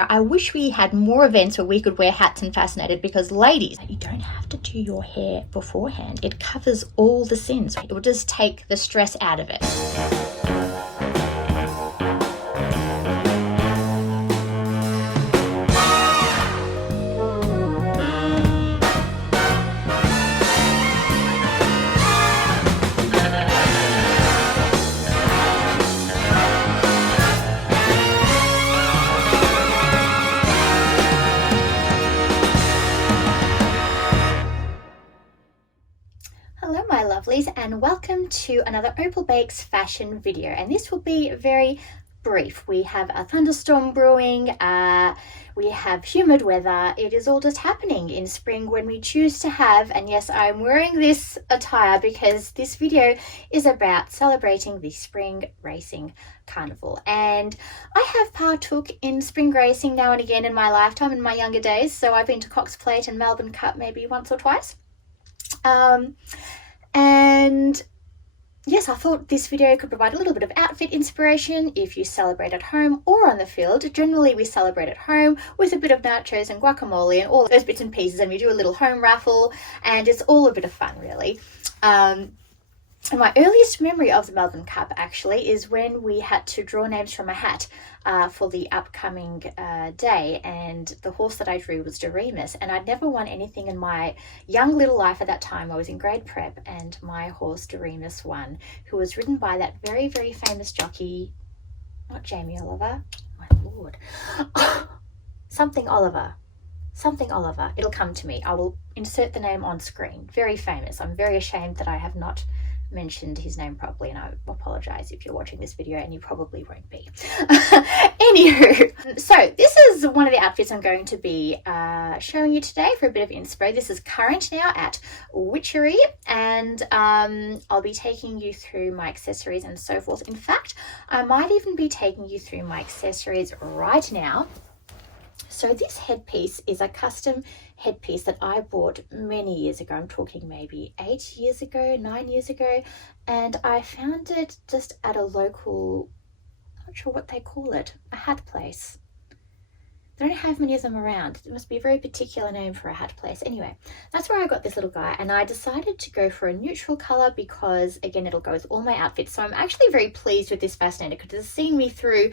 I wish we had more events where we could wear hats and Fascinated, because ladies, you don't have to do your hair beforehand. It covers all the sins. It will just take the stress out of it. Hello my lovelies, and welcome to another Opal Bakes fashion video, and this will be very brief. We have a thunderstorm brewing, we have humid weather. It is all just happening in spring when we choose to have, and yes, I'm wearing this attire because this video is about celebrating the spring racing carnival, and I have partook in spring racing now and again in my lifetime in my younger days. So I've been to Cox Plate and Melbourne Cup maybe once or twice. And yes, I thought this video could provide a little bit of outfit inspiration if you celebrate at home or on the field. Generally we celebrate at home with a bit of nachos and guacamole and all those bits and pieces, and we do a little home raffle, and it's all a bit of fun really. And my earliest memory of the Melbourne Cup actually is when we had to draw names from a hat for the upcoming day, and the horse that I drew was Doremus, and I'd never won anything in my young little life at that time. I was in grade prep, and my horse Doremus won, who was ridden by that very, very famous jockey, not Jamie Oliver, my lord, something Oliver. It'll come to me. I will insert the name on screen. Very famous. I'm very ashamed that I have not mentioned his name properly, and I apologize if you're watching this video, and you probably won't be. Anywho, so this is one of the outfits I'm going to be showing you today for a bit of inspo. This is current now at Witchery, and I'll be taking you through my accessories and so forth. In fact, I might even be taking you through my accessories right now. So this headpiece is a custom headpiece that I bought many years ago. I'm talking maybe 8 years ago, 9 years ago, and I found it just at a local, not sure what they call it, a hat place. They don't have many of them around. It must be a very particular name for a hat place. Anyway, that's where I got this little guy, and I decided to go for a neutral color because, again, it'll go with all my outfits. So I'm actually very pleased with this Fascinator because it's seen me through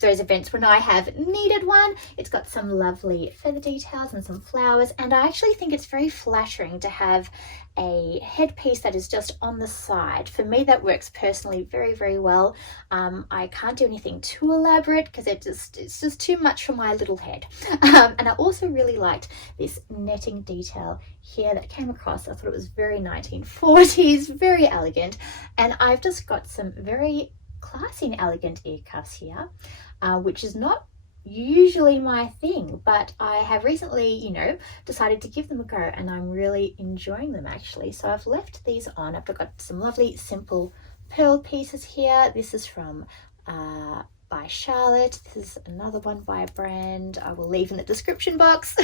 those events when I have needed one. It's got some lovely feather details and some flowers, and I actually think it's very flattering to have a headpiece that is just on the side. For me, that works personally very, very well. I can't do anything too elaborate because it's just too much for my little head. And I also really liked this netting detail here that came across. I thought it was very 1940s, very elegant, and I've just got some very classy and elegant ear cuffs here, which is not usually my thing, but I have recently, decided to give them a go, and I'm really enjoying them actually. So I've left these on. I've got some lovely simple pearl pieces here. This is from by Charlotte. This is another one by a brand I will leave in the description box.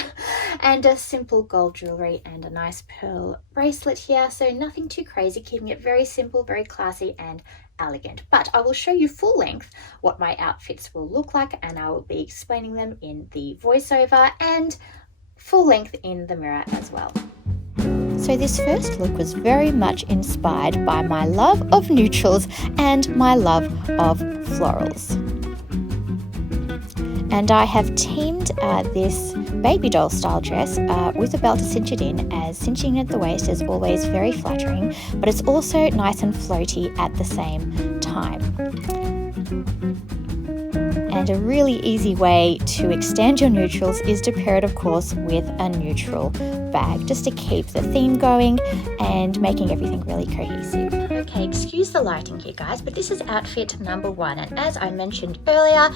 And a simple gold jewelry and a nice pearl bracelet here. So nothing too crazy, keeping it very simple, very classy and elegant. But I will show you full length what my outfits will look like, and I will be explaining them in the voiceover and full length in the mirror as well. So this first look was very much inspired by my love of neutrals and my love of florals. And I have teamed this baby doll style dress with a belt to cinch it in, as cinching at the waist is always very flattering, but it's also nice and floaty at the same time. And a really easy way to extend your neutrals is to pair it, of course, with a neutral bag, just to keep the theme going and making everything really cohesive. Okay, excuse the lighting here guys, but this is outfit number one, and as I mentioned earlier,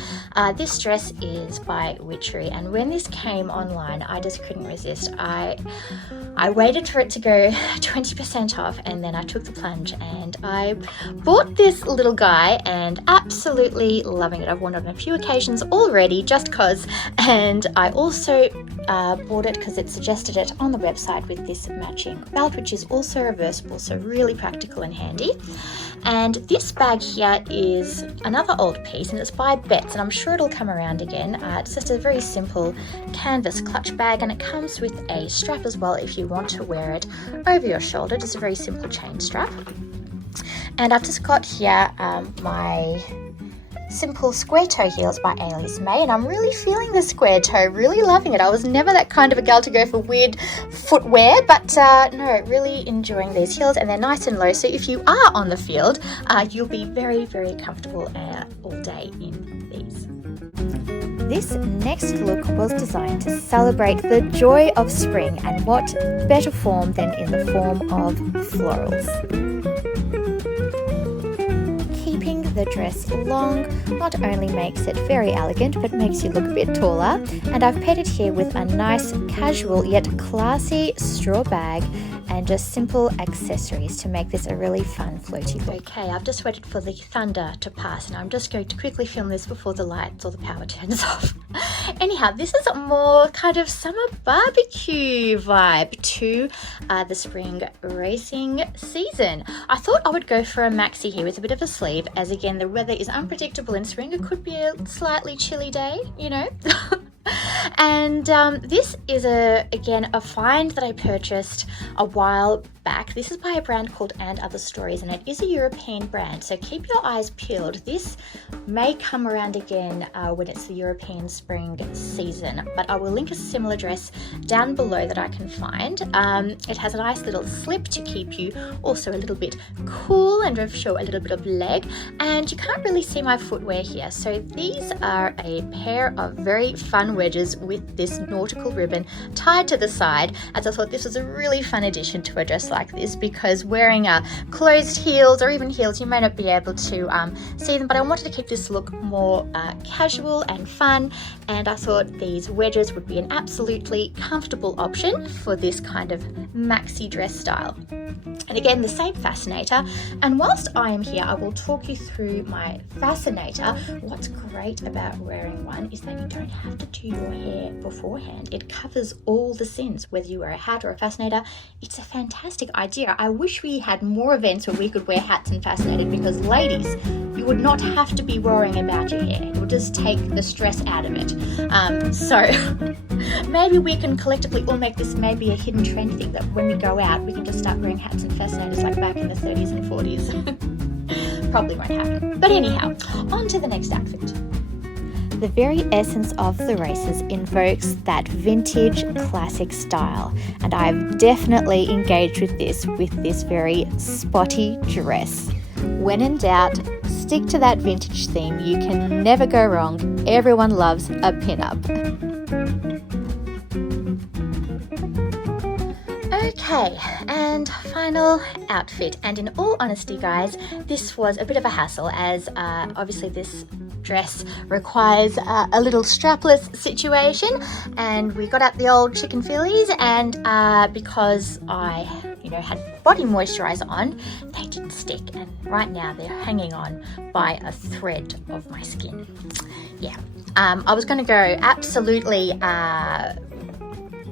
this dress is by Witchery, and when this came online I just couldn't resist. I waited for it to go 20% off, and then I took the plunge and I bought this little guy, and absolutely loving it. I've worn it on a few occasions already just cause, and I also bought it because it suggested it on the website with this matching belt, which is also reversible, so really practical and handy. And this bag here is another old piece, and it's by Betts, and I'm sure it'll come around again. It's just a very simple canvas clutch bag, and it comes with a strap as well if you want to wear it over your shoulder. Just a very simple chain strap. And I've just got here my simple square toe heels by Alias, and I'm really feeling the square toe, really loving it. I was never that kind of a girl to go for weird footwear, but no, really enjoying these heels, and they're nice and low, so if you are on the field, you'll be very, very comfortable all day in these. This next look was designed to celebrate the joy of spring, and what better form than in the form of florals. The dress long not only makes it very elegant, but makes you look a bit taller, and I've paired it here with a nice casual yet classy straw bag and just simple accessories to make this a really fun floaty look. Okay, I've just waited for the thunder to pass, and I'm just going to quickly film this before the lights or the power turns off. Anyhow, this is a more kind of summer barbecue vibe to the spring racing season. I thought I would go for a maxi here with a bit of a sleeve, as again the weather is unpredictable in spring. It could be a slightly chilly day, you know. And this is again a find that I purchased a while back. This is by a brand called And Other Stories, and it is a European brand, so keep your eyes peeled. This may come around again when it's the European spring season, but I will link a similar dress down below that I can find. It has a nice little slip to keep you also a little bit cool and show a little bit of leg, and you can't really see my footwear here. So these are a pair of very fun wedges with this nautical ribbon tied to the side, as I thought this was a really fun addition to a dress like this, because wearing closed heels or even heels you may not be able to see them, but I wanted to keep this look more casual and fun, and I thought these wedges would be an absolutely comfortable option for this kind of maxi dress style. And again, the same Fascinator, and whilst I am here I will talk you through my Fascinator. What's great about wearing one is that you don't have to do your hair beforehand. It covers all the sins, whether you wear a hat or a Fascinator. It's a fantastic idea. I wish we had more events where we could wear hats and Fascinated, because ladies, you would not have to be worrying about your hair. It would just take the stress out of it. So maybe we can collectively all make this maybe a hidden trend thing, that when we go out we can just start wearing hats and Fascinators like back in the 30s and 40s. Probably won't happen. But anyhow, on to the next outfit. The very essence of the races invokes that vintage classic style, and I've definitely engaged with this very spotty dress. When in doubt, stick to that vintage theme. You can never go wrong. Everyone loves a pin-up. Okay, and final outfit, and in all honesty guys, this was a bit of a hassle, as obviously this dress requires a little strapless situation, and we got out the old chicken fillies, and because I had body moisturizer on, they didn't stick, and right now they're hanging on by a thread of my skin. Yeah, I was going to go absolutely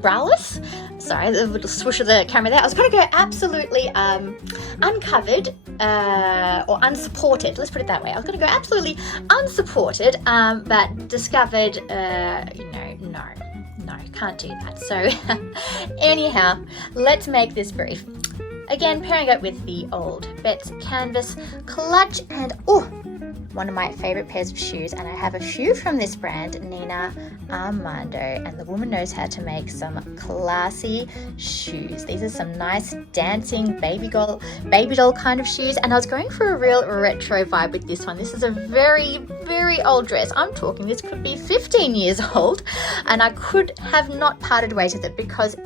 braless. Sorry, the little swoosh of the camera there. I was going to go absolutely uncovered or unsupported. Let's put it that way. I was going to go absolutely unsupported, but discovered, no, can't do that. So anyhow, let's make this brief. Again, pairing it with the old Betts canvas clutch, and one of my favorite pairs of shoes, and I have a shoe from this brand, Nina Armando, and the woman knows how to make some classy shoes. These are some nice dancing baby doll kind of shoes, and I was going for a real retro vibe with this one. This is a very, very old dress. I'm talking this could be 15 years old, and I could have not parted ways with it, because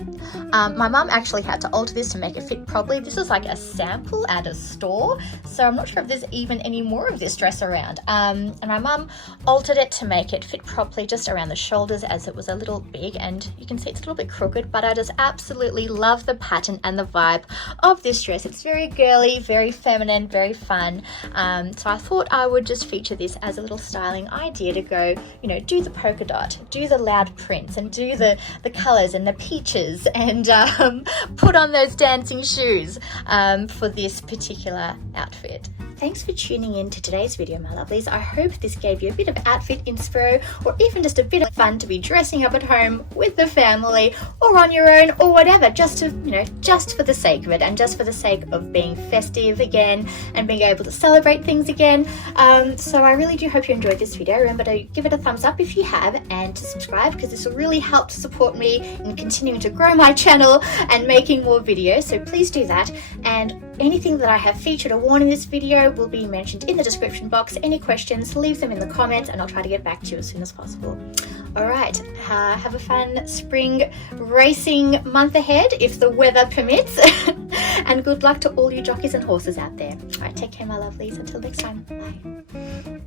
my mum actually had to alter this to make it fit properly. This is like a sample at a store, so I'm not sure if there's even any more of this dress around around. And my mum altered it to make it fit properly just around the shoulders, as it was a little big, and you can see it's a little bit crooked, but I just absolutely love the pattern and the vibe of this dress. It's very girly, very feminine, very fun. So I thought I would just feature this as a little styling idea to go, you know, do the polka dot, do the loud prints, and do the colors and the peaches, and put on those dancing shoes for this particular outfit. Thanks for tuning in to today's video, my lovelies. I hope this gave you a bit of outfit inspo, or even just a bit of fun to be dressing up at home with the family or on your own or whatever, just to, you know, just for the sake of it and just for the sake of being festive again and being able to celebrate things again. So I really do hope you enjoyed this video. Remember to give it a thumbs up if you have, and to subscribe, because this will really help to support me in continuing to grow my channel and making more videos. So please do that. And anything that I have featured or worn in this video will be mentioned in the description box. Any questions, leave them in the comments and I'll try to get back to you as soon as possible. All right, have a fun spring racing month ahead if the weather permits. And good luck to all you jockeys and horses out there. All right, take care, my lovelies. Until next time, bye.